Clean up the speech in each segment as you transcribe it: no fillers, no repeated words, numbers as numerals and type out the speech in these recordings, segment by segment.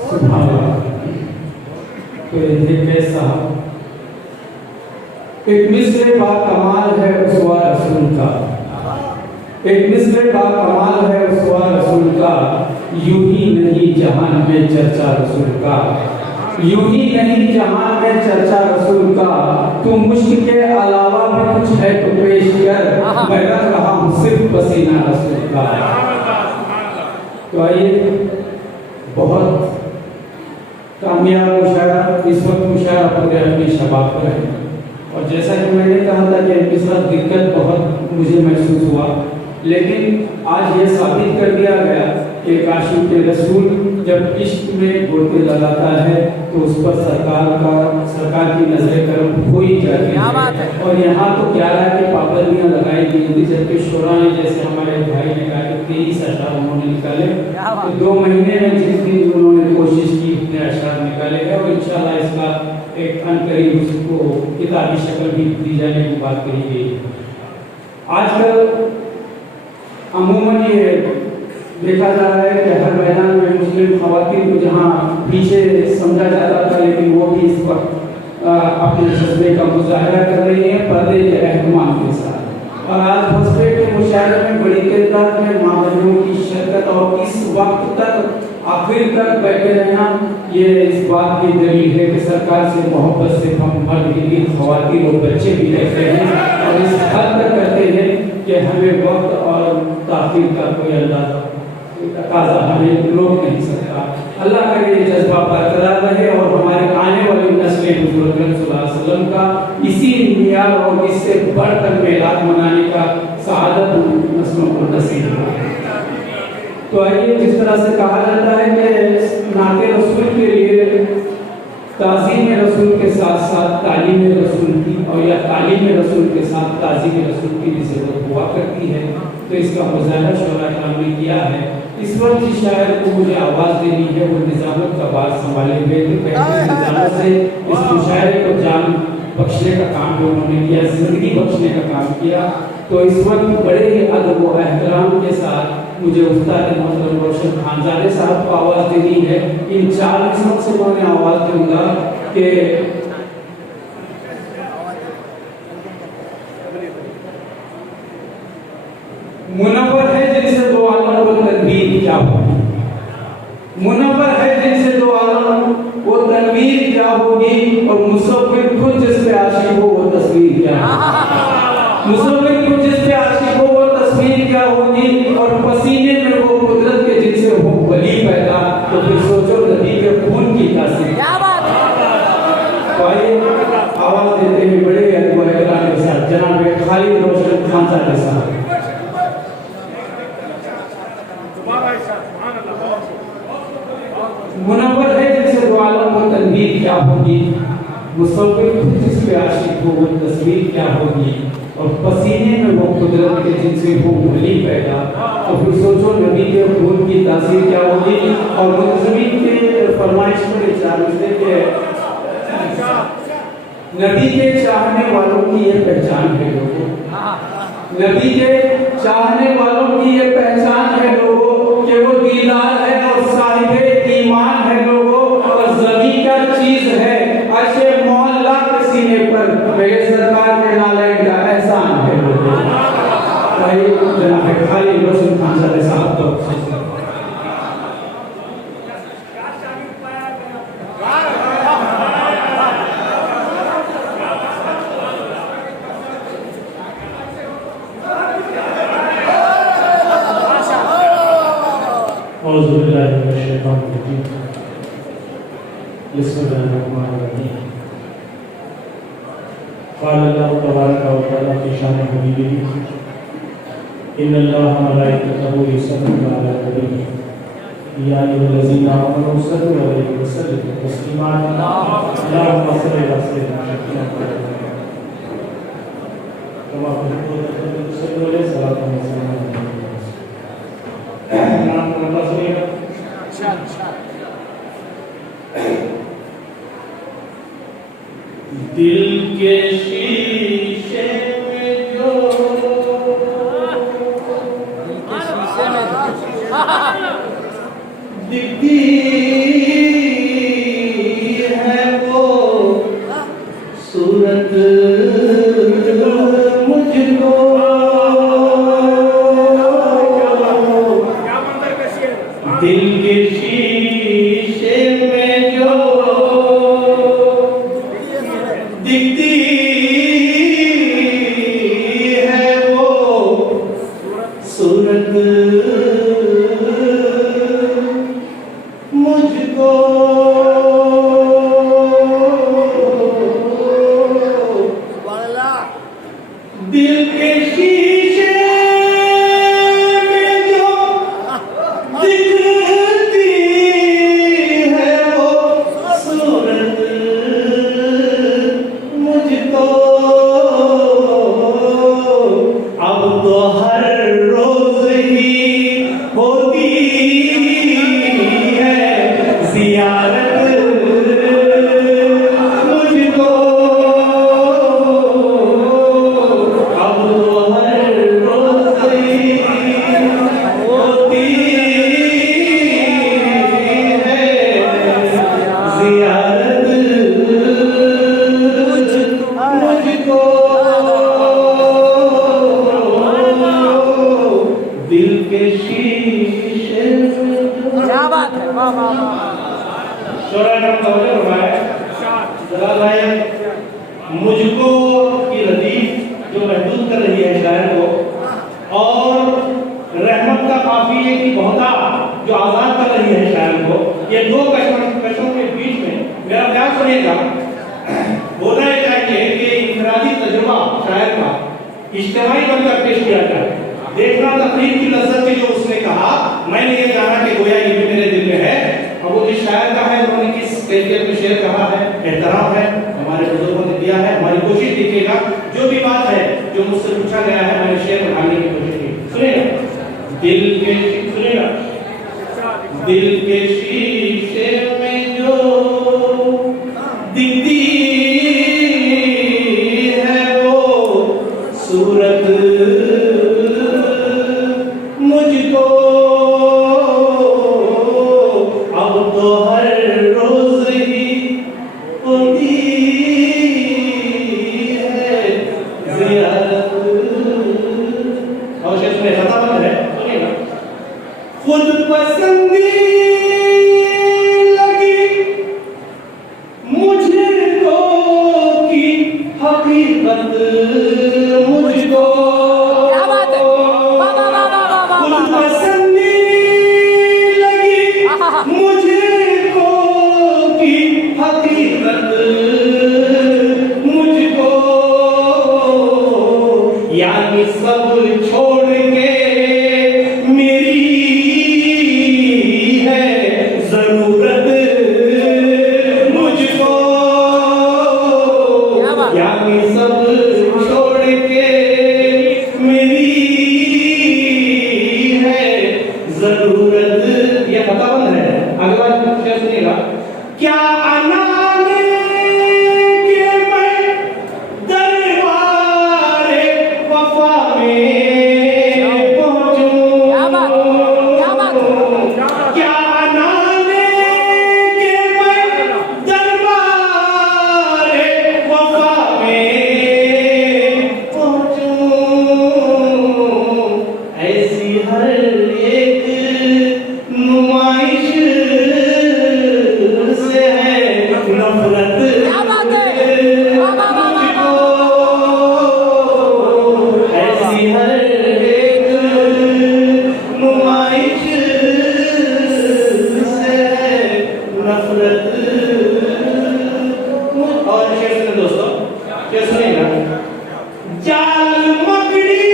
सुभान अल्लाह। तो ये कैसा एक मिस्र बाकमाल है उसवा रसूल का, एक मिस्र बाकमाल है उसवा रसूल का, यूं ही नहीं जहान में चर्चा रसूल का, यूं ही नहीं जहान में चर्चा रसूल का, तू मुश्क के अलावा भी कुछ है तो पेश कर, मैं रख रहा हूँ सिर्फ पसीना रसूल का। तो आइए, बहुत कामयाब मुशायरा इस वक्त मुशायरा पूरे अपनी शबाब पर है, और जैसा कि मैंने कहा था कि इनके साथ दिक्कत बहुत मुझे महसूस हुआ, लेकिन आज ये साबित कर दिया गया कि आशिक़ रसूल जब इश्क में गोते लगाता है तो उस पर सरकार की नजर करम हो ही जाती है। और यहाँ तो क्या रहा कि पाबंदियाँ लगाई गई, जबकि शोरा ने जैसे हमारे भाई ने कहा कि 23 अशरार उन्होंने निकाले, तो 2 महीने में जिस दिन उन्होंने कोशिश की उतने अशरार निकाले गए, और इंशाल्लाह इसका एक अनकरीब उसको किताबी शक्ल भी दी जाने की बात कही गई। आजकल अमूमन ये देखा जा रहा है कि हर मैदान में मुस्लिम खवातीन को जहाँ पीछे समझा जाता था, लेकिन वो भी इस वक्त अपने जज्बे का मुजाहरा कर रही हैं पर्दे के अहतमाम के साथ। और आज हस्बे के मुशायरे में बड़ी तादाद में माँ बहनों की शिरकत, और इस वक्त तक आखिर तक बैठे रहना, ये इस बात की दलील है कि सरकार से मोहब्बत से हम मर्द की खवातीन और बच्चे भी रहते हैं, और इस हद तक करते हैं कि हमें वक्त और ताख़ीर का कोई अंदाजा तकाज़ा हमें रोक नहीं सकता। अल्लाह का ये जज्बा बरकरार रहे, और हमारे आने वाली नस्लें हुज़ूर अकरम सल्लल्लाहु अलैहि वसल्लम का इसी मियार और इससे बढ़कर मेलाद मनाने का सआदत नस्लों को नसीब हो। तो आइए, जिस तरह से कहा जाता है कि नाते रसूल के लिए ताज़ीम रसूल के साथ साथ तालीम रसूल की, और या तालीम रसूल के साथ ताज़ीम रसूल की भी ज़रूरत हुआ करती है। तो इसका मुज़ाहरा शोरा कराम ने किया है। इस वक्त जिस शायर को मुझे आवाज़ देनी है वो निज़ामत का बात संभाले हुए थे, कहते निज़ामत से इस मुशायरे को जान बख्शने का काम भी उन्होंने किया, ज़िंदगी बख्शने का काम किया। तो इस वक्त बड़े ही अदब व एहतराम के साथ मुझे उस्ताद मोहतरम रोशन खानजादे साहब को आवाज़ देनी है। इन 4 मिसरों से मैं आवाज़ दूंगा कि मुनव्वर है जिनसे दो आलम वो तनवीर क्या होगी, मुनव्वर है जिनसे दो आलम वो तनवीर क्या होगी, और मुसव्विर खुद जिस पे आशिक हो वो तस्वीर क्या होगी, मुसव्विर खुद जिस पे आशिक हो वो तस्वीर क्या होगी, और पसीने में वो कुदरत के जिनसे हो वली पैदा, तो फिर सोचो नबी के खून की तासीर क्या बात है। तो आइए आवाज देते हैं बड़े अदब के साथ जनाब खालिद रोशन खानजादे साहब। मुनव्वर है जिनसे दो आलम वो तनवीर क्या होगी, मुसव्विर खुद जिस पे आशिक हो वो तस्वीर क्या होगी, और पसीने में वो कुदरत के जिनसे हो वली पैदा, तो फिर सोचो नबी के खून की तासीर क्या होगी। और मुतज़म्मिल के फरमाइश पर इजाज़त के नबी के चाहने वालों की ये पहचान है लोगों, नबी के चाहने वालों की ये पहचान है लोगों कि वो दीदार है और साहिबे ईमान है लोगों, और ज़मीन का चीज है अर्शे मौला के सीने पर मेरे सरकार के नालैन का एहसान है लोगों। भाई जनाब खालिद रोशन खानजादे साहब को दिल के शीशे में जो दिखती सूरत मुझको दिल के शीशे में जो दिखती है वो सूरत मुझको अब तो हर रोज ही होती है जियारत मुझको अब तो हर रोज ही होती है जियारत मुझको दिल के शीशे में क्या बात है, वाह वाह वाह। जरा भाई मुझको की लतीफ जो महसूस कर रही है शायर को, और रहमत का काफी है कि बहुता जो आजाद कर रही है शायर को, ये दो कशों के बीच में मेरा ख्याल सुनिएगा। होना यह चाहिए कि इंफरादी तजुर्बा शायर का इज्तिमाई बनकर पेश किया जाए। देखना तकरीर की लज्जत की जो उसने कहा, मैंने ये जाना कि गोया ये भी मेरे दिल में है। अब वो जिस शायर का है उन्होंने किस कैफियत में शेर कहा है, एहतराम है, हमारे बुजुर्गों ने दिया है। हमारी कोशिश देखिएगा, जो भी बात है जो मुझसे पूछा गया है मैंने शेर बनाने की कोशिश की। सुनिएगा, दिल के शीशे में जो दिखती है वो सूरत मुझको अब तो हर रोज ही होती है जियारत। और शेर सुने, खताबंद है, सुनिएगा। खुद पसंदी लगी मुझको की हकीकत मुझको क्या बात है, वाह वाह वाह वाह वाह वाह खुद वाह। पसंदी लगी आहा। मुझको की हकीकत मुझको, यानी सब छोड़ के मेरी है जरूरत मुझको, क्या बात। यानी सब छोड़ के मेरी है जरूरत। ये खताबंद है, आगे बात शेर सुनिएगा। क्या अनाने के मैं दरबारे वफा में पहुंचूं, क्या बात, क्या बात है। क्या अनाने के मैं दरबारे वफा में पहुंचूं, ऐसी हर एक नुमाइश से है नफरत क्या बात है, वाह वाह वाह वाह वाह। मुझको, ऐसी हर एक नुमाइश से है नफरत। और शेर सुने दोस्तों, शेर सुनेगा। जाल मकड़ी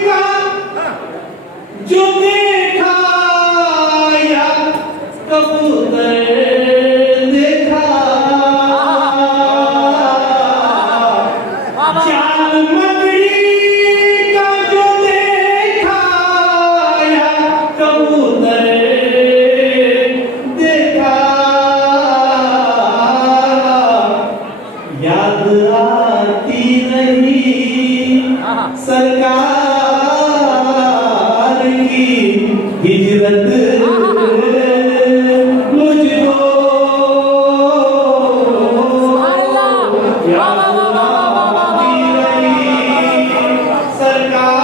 का जो देखा या कबूतर देखा, वाह वाह। जाल मकड़ी का जो देखा या कबूतर देखा, याद आती नहीं आहा। सरकार की हिजरत मुझको, अल्लाह, वाह वाह वाह वाह वाह वाह वाह। सरकार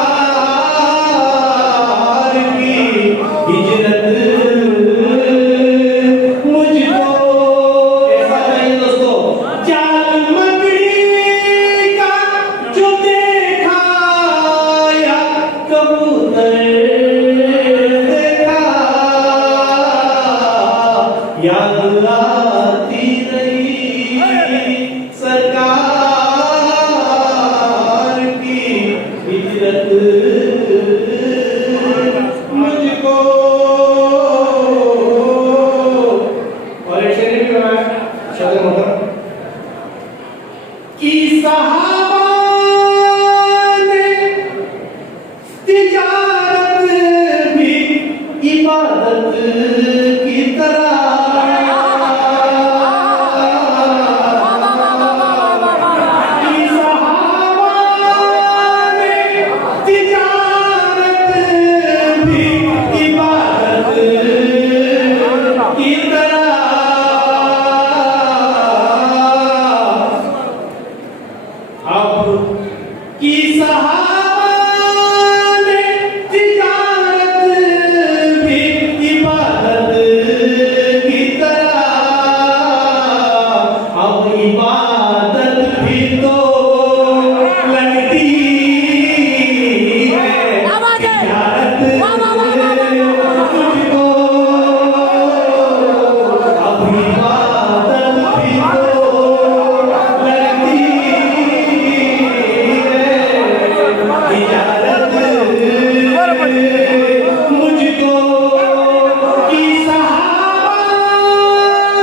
की हिजरत मुझको। ऐसा नहीं दोस्तों, जाल मकड़ी का जो देखा या कबूतर देखा याद आती रही सरकार की हिजरत मुझको। और एक शेर भी बनाया शायद मतलब कि सहाबा ने तिजारत भी इबादत की तरह कि सहाबा ने तिजारत भी इबादत की तरह अब की सहाबा ने तिजारत भी इबादत की तरह अब इबादत भी तो लगती है तिजारत मुझको। अब इबादत भी तो लगती तिजारत मुझको कि सहाबा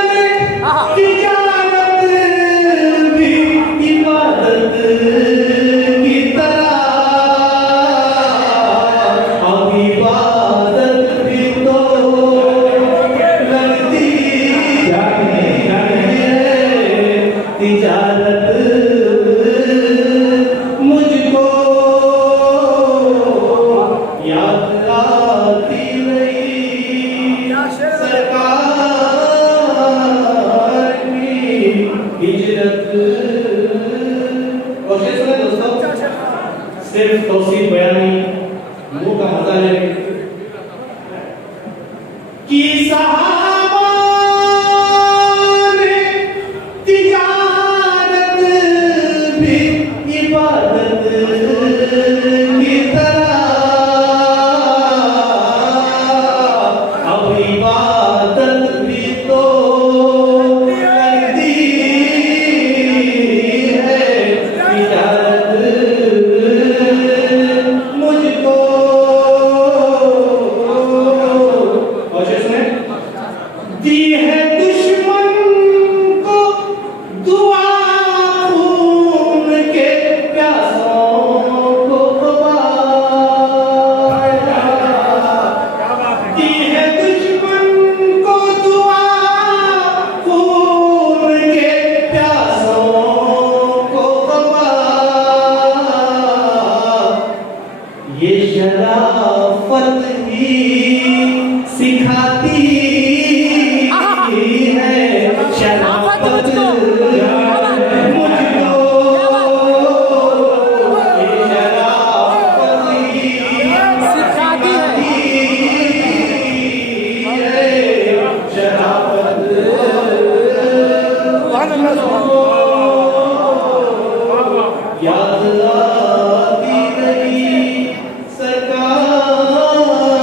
ने तिजारत भी इबादत की तरह अब इबादत भी तो लगती है तिजारत मुझको याद आती रही सरकार की हिजरत। कोशिश करें दोस्तों सिर्फ तौसीफ बयानी मुंह का मजा ले कि सहाबा ने तिजारत भी इबादत की तरह अब इबादत भी तो लगती है तिजारत मुझको। और जिसने दी है दुश्मन को दुआ खून के प्यासों को गवाया दी है दुश्मन को दुआ खून के प्यासों को गवाया ये शराफत ही सिखाती है शराफत मुझको ये शराफत ही सिखाती है शराफत याद आती रही सरकार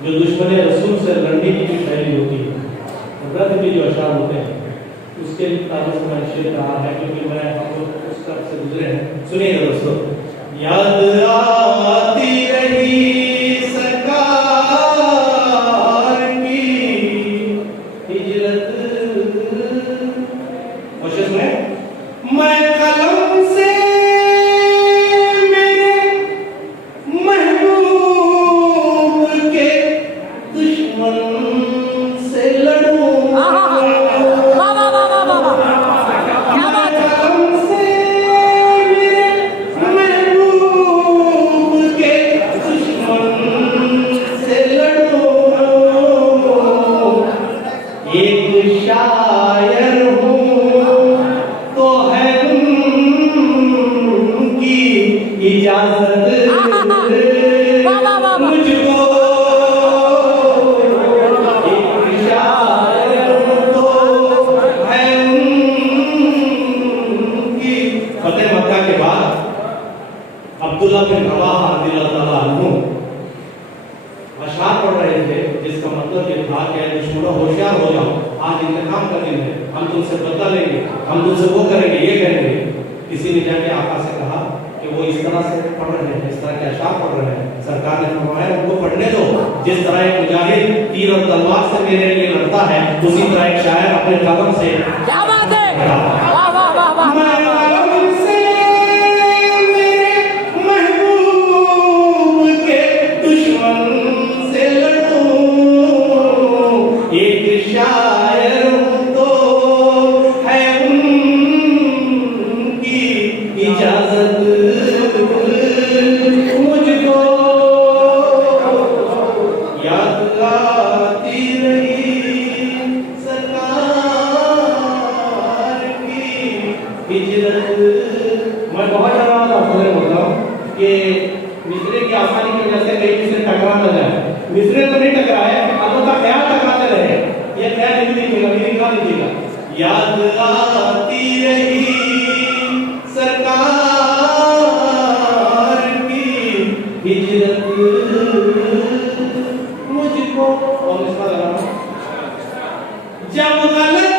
जो दुश्मन रसूल से लड़ने की जो शैली होती है, रद्द के जो अशार होते हैं, उसके ताल्लुक से मैंने शेर कहा है, क्योंकि मैं हम लोग उस तरफ से गुजरे हैं। सुनिएगा दोस्तों। याद आती रही सरकार की हिजरत, और शेर सुने, मैं कलम से अब्दुल्ला बिन रवाहा रज़ियल्लाहु अन्हु अशआर पढ़ रहे थे, जिसका मतलब ये था कि दुश्मनों होशियार हो जाओ, आज इंतकाम का दिन है, हम तुमसे बदला लेंगे, हम तुमसे वो करेंगे, ये करेंगे। किसी ने जाके आका से कहा कि वो इस तरह से पढ़ रहे हैं, इस तरह के अशआर पढ़ रहे हैं। सरकार ने फरमाया उनको पढ़ने दो, जिस तरह एक मुजाहिद तीर और तलवार से मेरे लिए लड़ता है, उसी तरह एक शायर अपने कलम से। क्या बात है, वाह वाह वाह वाह। मैं बहुत डरा था कि मिसरे की आसानी की वजह से कई मिसरे टकरा न जाए। मिसरे तो नहीं टकराए, अलबत्ता ख्याल टकराते रहे। ये ख्याल नहीं दिखेगा, मेरी दिखा दीजिएगा। याद आती रही सरकार की हिजरत मुझको, और इसका लगाना जब गलत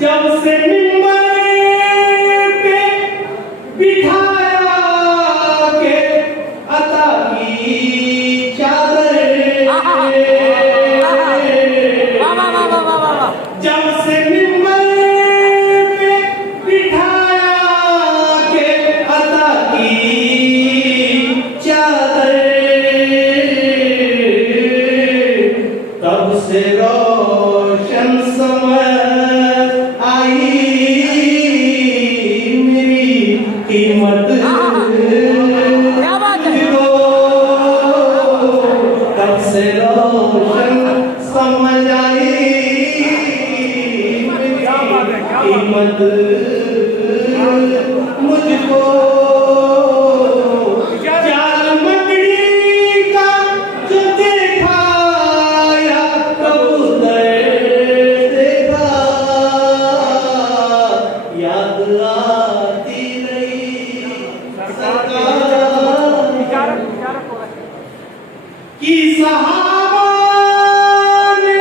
जब से मिंबर पे बिठाया के अता की चादर, जब से मिंबर पे बिठाया के अता की चादर, तब से रोशन समय कीमत तब से रोशन समझ आई कीमत मुझको। जाल मकड़ी का जो दिखाया कबूतर देखा, याद आती की सहाबा ने